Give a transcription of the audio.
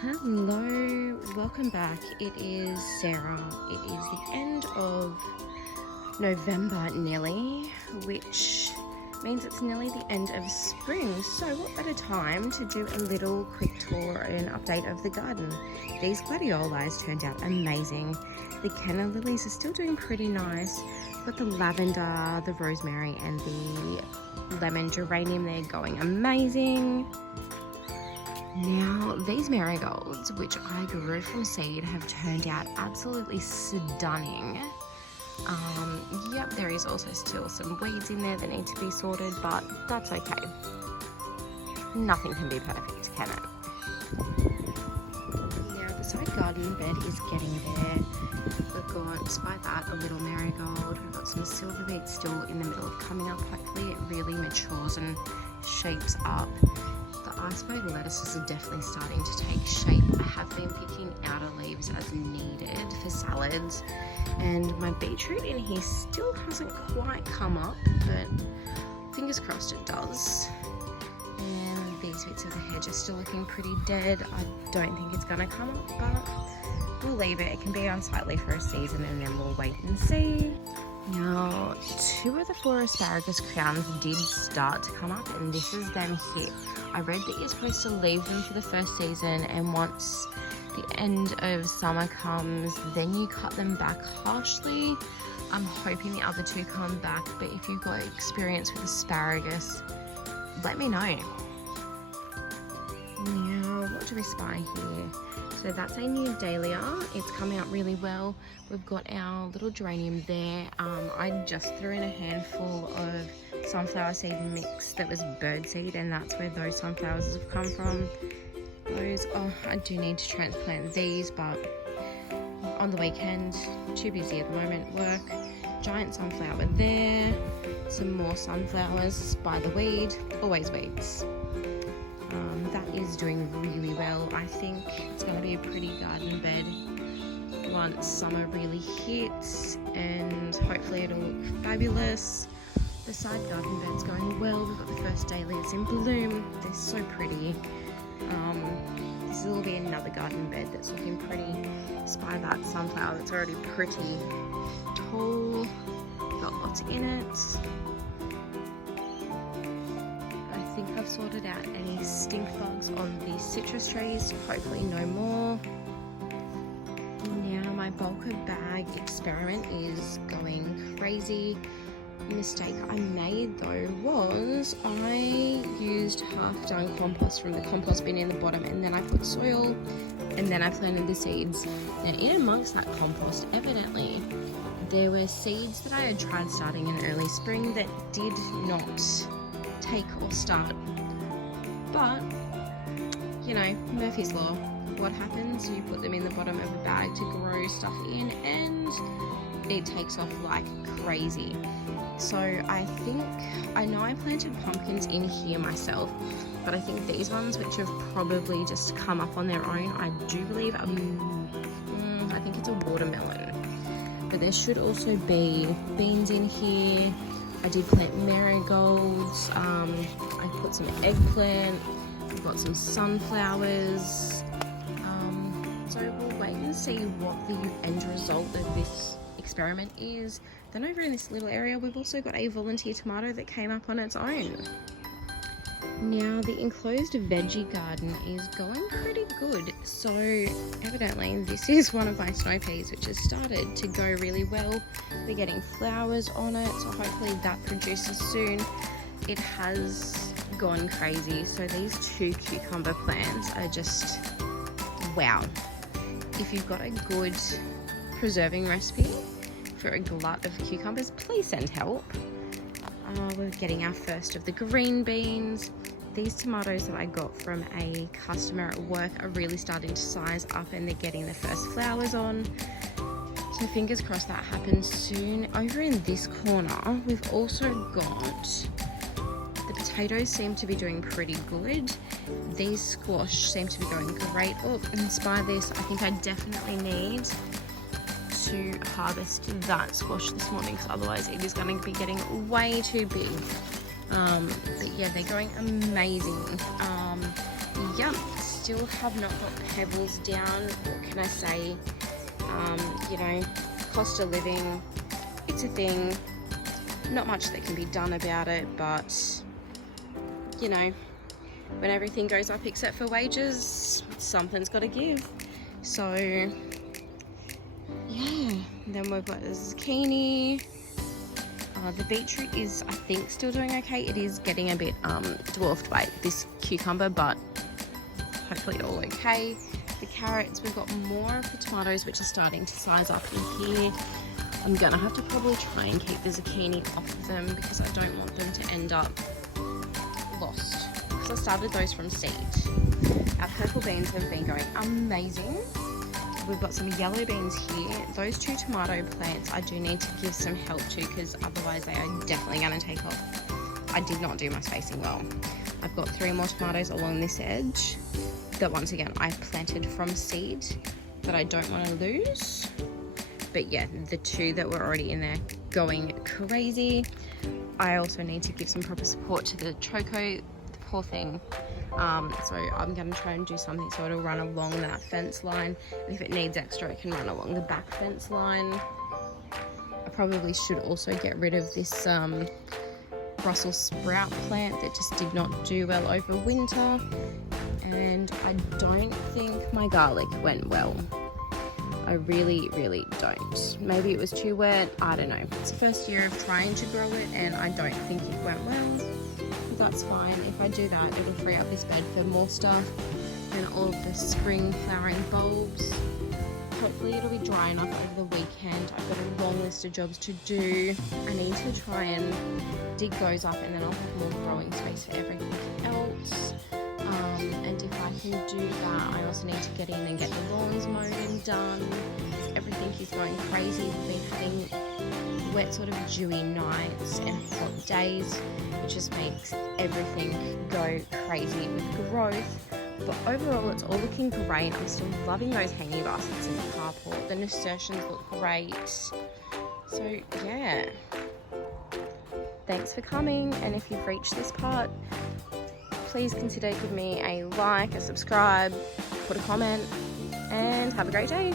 Hello, welcome back. It is Sarah. It is the end of November nearly, which means it's nearly the end of spring. So what better time to do a little quick tour and update of the garden. These gladiolus turned out amazing. The canna lilies are still doing pretty nice. Got the lavender, the rosemary and the lemon geranium there going amazing. Now, these marigolds, which I grew from seed, have turned out absolutely stunning. Yep, there is also still some weeds in there that need to be sorted, but that's okay. Nothing can be perfect, can it? Now, the side garden bed is getting there. We've got, despite that, a little marigold. We've got some silver beets still in the middle of coming up. Hopefully it really matures and shapes up. The iceberg lettuces are definitely starting to take shape. I have been picking outer leaves as needed for salads, and my beetroot in here still hasn't quite come up, but fingers crossed it does. And these bits of the hedge are still looking pretty dead. I don't think it's gonna come up, but we'll leave it. It can be unsightly for a season and then we'll wait and see. Now, 2 of the 4 asparagus crowns did start to come up, and this is them here. I read that you're supposed to leave them for the first season, and once the end of summer comes, then you cut them back harshly. I'm hoping the other 2 come back, but if you've got experience with asparagus, let me know. Now, what do we spy here? So that's a new dahlia. It's come out really well. We've got our little geranium there. I just threw in a handful of sunflower seed mix that was birdseed, and that's where those sunflowers have come from. I do need to transplant these, but on the weekend, too busy at the moment, work. Giant sunflower there. Some more sunflowers by the weed, always weeds. That is doing really well. I think it's going to be a pretty garden bed once summer really hits, and hopefully it'll look fabulous. The side garden bed's going well. We've got the first dahlias in bloom. They're so pretty. This will be another garden bed that's looking pretty. Spy that sunflower that's already pretty tall. Got lots in it. I think I've sorted out any stink bugs on the citrus trees, hopefully no more. Now my bulker bag experiment is going crazy. The mistake I made though was I used half done compost from the compost bin in the bottom, and then I put soil, and then I planted the seeds. Now in amongst that compost, evidently there were seeds that I had tried starting in early spring that did not take or start, but you know, Murphy's Law. What happens? You put them in the bottom of a bag to grow stuff in, and it takes off like crazy. So I know I planted pumpkins in here myself, but I think these ones, which have probably just come up on their own, I do believe I think it's a watermelon, but there should also be beans in here. I did plant marigolds, I put some eggplant, I've got some sunflowers, so we'll wait and see what the end result of this experiment is. Then over in this little area, we've also got a volunteer tomato that came up on its own. Now the enclosed veggie garden is going pretty good. So evidently this is one of my snow peas which has started to go really well. We're getting flowers on it, so hopefully that produces soon. It has gone crazy. So these 2 cucumber plants are just wow. If you've got a good preserving recipe for a glut of cucumbers, please send help. We're getting our first of the green beans. These tomatoes that I got from a customer at work are really starting to size up, and they're getting the first flowers on. So fingers crossed that happens soon. Over in this corner, we've also got the potatoes seem to be doing pretty good. These squash seem to be going great. Oh, and spy this, I think I definitely need to harvest that squash this morning, because otherwise it is going to be getting way too big. But yeah, they're going amazing. Yeah, still have not got pebbles down. What can I say? You know, cost of living, it's a thing. Not much that can be done about it, but you know, when everything goes up except for wages, something's got to give. So yeah, then we've got the zucchini. The beetroot is, I think, still doing okay. It is getting a bit dwarfed by this cucumber, but hopefully all okay. The carrots, we've got more of the tomatoes which are starting to size up in here. I'm gonna have to probably try and keep the zucchini off of them because I don't want them to end up lost, because I started those from seed. Our purple beans have been going amazing. We've got some yellow beans here. Those 2 tomato plants I do need to give some help to, because otherwise they are definitely going to take off. I did not do my spacing well. I've got 3 more tomatoes along this edge that, once again, I planted from seed that I don't want to lose. But yeah, the 2 that were already in there going crazy. I also need to give some proper support to the choco, the poor thing. So I'm going to try and do something so it'll run along that fence line. And if it needs extra, it can run along the back fence line. I probably should also get rid of this Brussels sprout plant that just did not do well over winter. And I don't think my garlic went well. I really, really don't. Maybe it was too wet, I don't know. It's the first year of trying to grow it and I don't think it went well. But that's fine. If I do that, it'll free up this bed for more stuff and all of the spring flowering bulbs. Hopefully it'll be dry enough over the weekend. I've got a long list of jobs to do. I need to try and dig those up and then I'll have more growing space for everything else. And if I can do that, I also need to get in and get the lawns mowed and done. Everything is going crazy. We've been having wet, sort of dewy nights and hot days, which just makes everything go crazy with growth. But overall, it's all looking great. I'm still loving those hanging baskets in the carport. The nasturtiums look great. So yeah, thanks for coming. And if you've reached this part, please consider giving me a like, a subscribe, put a comment, and have a great day.